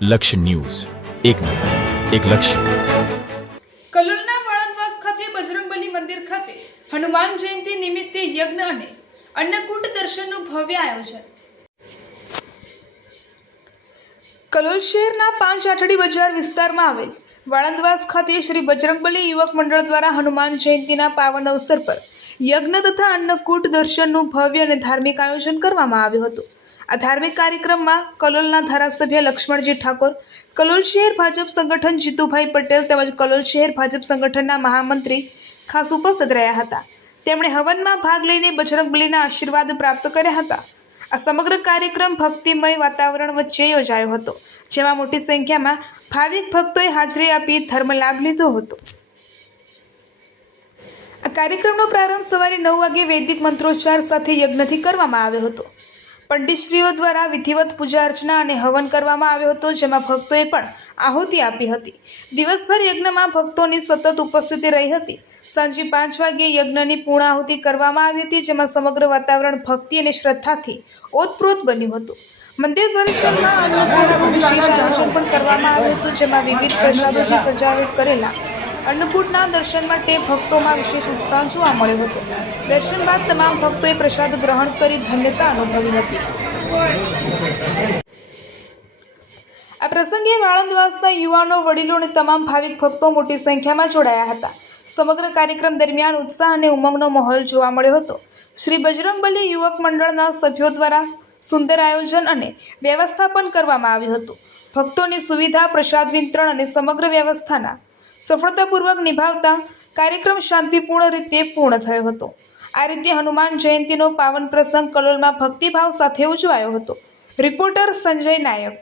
લક્ષ્ય ન્યૂઝ, એક નજર, એક લક્ષ્ય. કલોલના વાળંદવાસ ખાતે બજરંગબલી મંદિર ખાતે હનુમાન જયંતિ નિમિત્તે યજ્ઞ અને અન્નકૂટ દર્શનનું ભવ્ય આયોજન. કલોલ શહેરના 5 આઠડી બજાર વિસ્તારમાં આવેલ વાળંદવાસ ખાતે શ્રી બજરંગબલી યુવક મંડળ દ્વારા હનુમાન જયંતિના પાવન અવસર પર યજ્ઞ તથા અન્નકૂટ દર્શનનું ભવ્ય અને ધાર્મિક આયોજન કરવામાં આવ્યું હતું. આ ધાર્મિક કાર્યક્રમમાં કલોલના ધારાસભ્ય લક્ષ્મણજી ઠાકોર, કલોલ શહેર ભાજપ સંગઠન જીતુભાઈ પટેલ તેમજ કલોલ શહેર ભાજપ સંગઠનના મહામંત્રી ખાસ ઉપસ્થિત રહ્યા હતા. તેમણે હવનમાં ભાગ લઈને બજરંગબલીના આશીર્વાદ પ્રાપ્ત કર્યા હતા. આ સમગ્ર કાર્યક્રમ ભક્તિમય વાતાવરણ વચ્ચે યોજાયો હતો, જેમાં મોટી સંખ્યામાં ભાવિક ભક્તોએ હાજરી આપી ધર્મ લાભ લીધો હતો. આ કાર્યક્રમનો પ્રારંભ સવારે 9 વાગે વૈદિક મંત્રોચ્ચાર સાથે યજ્ઞથી કરવામાં આવ્યો હતો. પંડિતશ્રીઓ દ્વારા વિધિવત પૂજા અર્ચના અને હવન કરવામાં આવ્યો હતો, જેમાં ભક્તોએ પણ આહુતિ આપી હતી. દિવસભર યજ્ઞમાં ભક્તોની સતત ઉપસ્થિતિ રહી હતી. સાંજે 5 વાગ્યે યજ્ઞની પૂર્ણાહુતિ કરવામાં આવી હતી, જેમાં સમગ્ર વાતાવરણ ભક્તિ અને શ્રદ્ધાથી ઓતપ્રોત બન્યું હતું. મંદિર પરિસરમાં અન્નકૂટનું વિશેષ આયોજન પણ કરવામાં આવ્યું હતું, જેમાં વિવિધ પ્રસાદોથી સજાવટ કરેલા અન્નકૂટના દર્શન માટે ભક્તોમાં વિશેષ ઉત્સાહ જોવા મળ્યો હતો. દર્શન બાદ તમામ ભક્તોએ પ્રસાદ ગ્રહણ કરી ધન્યતા અનુભવી હતી. આ પ્રસંગે વાળંદવાસના યુવાનો, વડીલો અને તમામ ભાવિક ભક્તો મોટી સંખ્યામાં જોડાયા હતા. સમગ્ર કાર્યક્રમ દરમિયાન ઉત્સાહ અને ઉમંગનો માહોલ જોવા મળ્યો હતો. શ્રી બજરંગબલી યુવક મંડળના સભ્યો દ્વારા સુંદર આયોજન અને વ્યવસ્થાપન કરવામાં આવ્યું હતું. ભક્તોની સુવિધા, પ્રસાદ વિતરણ અને સમગ્ર વ્યવસ્થાના સફળતાપૂર્વક નિભાવતા કાર્યક્રમ શાંતિપૂર્ણ રીતે પૂર્ણ થયો હતો. આ રીતે હનુમાન જયંતિનો પાવન પ્રસંગ કલોલમાં ભક્તિભાવ સાથે ઉજવાયો હતો. રિપોર્ટર સંજય નાયક.